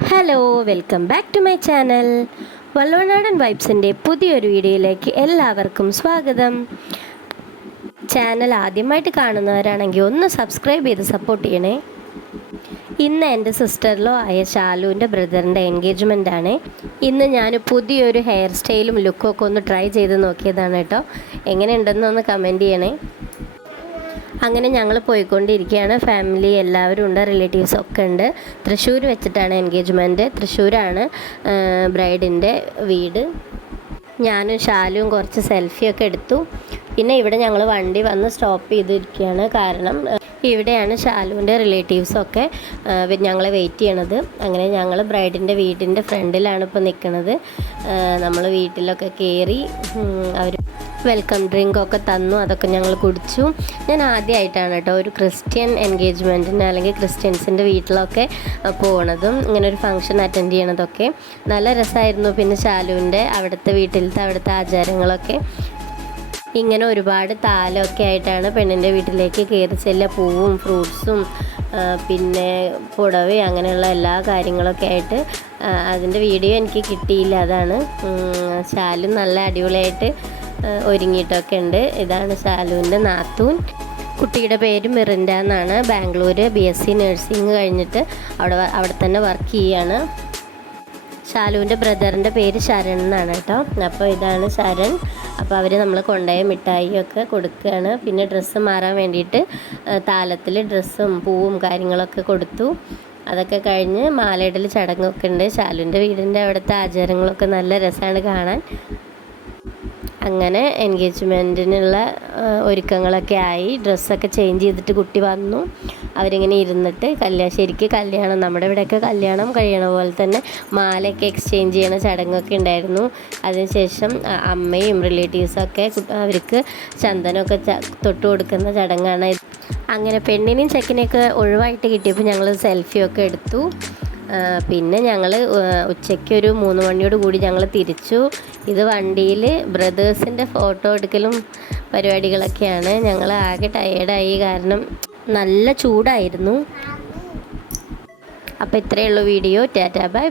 Hello, welcome back to my channel. Valluvanadan വൈബ്സിൻ്റെ പുതിയൊരു വീഡിയോയിലേക്ക് എല്ലാവർക്കും സ്വാഗതം. ചാനൽ ആദ്യമായിട്ട് കാണുന്നവരാണെങ്കിൽ ഒന്ന് സബ്സ്ക്രൈബ് ചെയ്ത് സപ്പോർട്ട് ചെയ്യണേ. ഇന്ന് എൻ്റെ സിസ്റ്ററിലോ ആയ ശാലുവിൻ്റെ ബ്രദറിൻ്റെ എൻഗേജ്മെൻ്റ് ആണ്. ഇന്ന് ഞാൻ പുതിയൊരു ഹെയർ സ്റ്റൈലും ലുക്കൊക്കെ ഒന്ന് ട്രൈ ചെയ്ത് നോക്കിയതാണ് കേട്ടോ. എങ്ങനെയുണ്ടെന്നൊന്ന് കമൻറ്റ് ചെയ്യണേ. അങ്ങനെ ഞങ്ങൾ പോയിക്കൊണ്ടിരിക്കുകയാണ്. ഫാമിലി എല്ലാവരും ഉണ്ട്, റിലേറ്റീവ്സ് ഒക്കെ ഉണ്ട്. തൃശ്ശൂർ വെച്ചിട്ടാണ് എൻഗേജ്മെൻറ്റ്. തൃശ്ശൂരാണ് ബ്രൈഡിൻ്റെ വീട്. ഞാനും ശാലുവും കുറച്ച് സെൽഫിയൊക്കെ എടുത്തു. പിന്നെ ഇവിടെ ഞങ്ങൾ വണ്ടി വന്ന് സ്റ്റോപ്പ് ചെയ്തിരിക്കുകയാണ്. കാരണം ഇവിടെയാണ് ശാലുവിൻ്റെ റിലേറ്റീവ്സൊക്കെ ഞങ്ങളെ വെയിറ്റ് ചെയ്യണത്. അങ്ങനെ ഞങ്ങൾ ബ്രൈഡിൻ്റെ വീടിൻ്റെ ഫ്രണ്ടിലാണ് ഇപ്പോൾ നിൽക്കുന്നത്. നമ്മൾ വീട്ടിലൊക്കെ കയറി അവർ വെൽക്കം ഡ്രിങ്കൊക്കെ തന്നു. അതൊക്കെ ഞങ്ങൾ കുടിച്ചു. ഞാൻ ആദ്യമായിട്ടാണ് കേട്ടോ ഒരു ക്രിസ്ത്യൻ എൻഗേജ്മെൻറ്റിന് അല്ലെങ്കിൽ ക്രിസ്ത്യൻസിൻ്റെ വീട്ടിലൊക്കെ പോണതും ഇങ്ങനെ ഒരു ഫംഗ്ഷൻ അറ്റൻഡ് ചെയ്യണതൊക്കെ. നല്ല രസമായിരുന്നു. പിന്നെ ശാലുവിൻ്റെ അവിടുത്തെ ആചാരങ്ങളൊക്കെ ഇങ്ങനെ ഒരുപാട് താലമൊക്കെ ആയിട്ടാണ് പെണ്ണിൻ്റെ വീട്ടിലേക്ക് കയറി ചെല്ലുക. പൂവും ഫ്രൂട്ട്സും പിന്നെ പുടവയും അങ്ങനെയുള്ള എല്ലാ കാര്യങ്ങളൊക്കെ ആയിട്ട്. അതിൻ്റെ വീഡിയോ എനിക്ക് കിട്ടിയില്ല. അതാണ് ശാലു നല്ല അടിപൊളിയായിട്ട് ഒരുങ്ങിയിട്ടൊക്കെ ഉണ്ട്. ഇതാണ് ശാലുവിൻ്റെ നാത്തൂൻ. കുട്ടിയുടെ പേര് മിറിൻഡ എന്നാണ്. ബാംഗ്ലൂർ BSc നഴ്സിംഗ് കഴിഞ്ഞിട്ട് അവിടെ തന്നെ വർക്ക് ചെയ്യാണ്. ശാലുവിൻ്റെ ബ്രദറിൻ്റെ പേര് ശരൺ എന്നാണ് കേട്ടോ. അപ്പോൾ ഇതാണ് ശരൺ. അപ്പോൾ അവർ നമ്മൾ കൊണ്ടുപോയ മിഠായിയൊക്കെ കൊടുക്കുകയാണ്. പിന്നെ ഡ്രസ്സ് മാറാൻ വേണ്ടിയിട്ട് താലത്തിൽ ഡ്രസ്സും പൂവും കാര്യങ്ങളൊക്കെ കൊടുത്തു. അതൊക്കെ കഴിഞ്ഞ് മാലയിടൽ ചടങ്ങൊക്കെ ഉണ്ട്. ശാലുവിൻ്റെ വീടിൻ്റെ അവിടുത്തെ ആചാരങ്ങളൊക്കെ നല്ല രസമാണ് കാണാൻ. അങ്ങനെ എൻഗേജ്മെൻറ്റിനുള്ള ഒരുക്കങ്ങളൊക്കെ ആയി. ഡ്രസ്സൊക്കെ ചേഞ്ച് ചെയ്തിട്ട് കുട്ടി വന്നു. അവരിങ്ങനെ ഇരുന്നിട്ട് ശരിക്കും കല്യാണം, നമ്മുടെ ഇവിടെയൊക്കെ കല്യാണം കഴിയണ പോലെ തന്നെ മാലയൊക്കെ എക്സ്ചേഞ്ച് ചെയ്യണ ചടങ്ങൊക്കെ ഉണ്ടായിരുന്നു. അതിനുശേഷം അമ്മയും റിലേറ്റീവ്സൊക്കെ അവർക്ക് ചന്ദനമൊക്കെ തൊട്ട് കൊടുക്കുന്ന ചടങ്ങാണ്. അങ്ങനെ പെണ്ണിനെയും ചെക്കനെയൊക്കെ ഒഴിവായിട്ട് കിട്ടിയപ്പോൾ ഞങ്ങൾ സെൽഫിയൊക്കെ എടുത്തു. പിന്നെ ഞങ്ങൾ ഉച്ചയ്ക്ക് ഒരു 3 മണിയോട് കൂടി ഞങ്ങൾ തിരിച്ചു. ഇത് വണ്ടിയിൽ ബ്രദേഴ്സിൻ്റെ ഫോട്ടോ എടുക്കലും പരിപാടികളൊക്കെയാണ്. ഞങ്ങൾ ആകെ ടയേർഡായി, കാരണം നല്ല ചൂടായിരുന്നു. അപ്പോൾ ഇത്രയേ ഉള്ളൂ വീഡിയോ. Tata bye.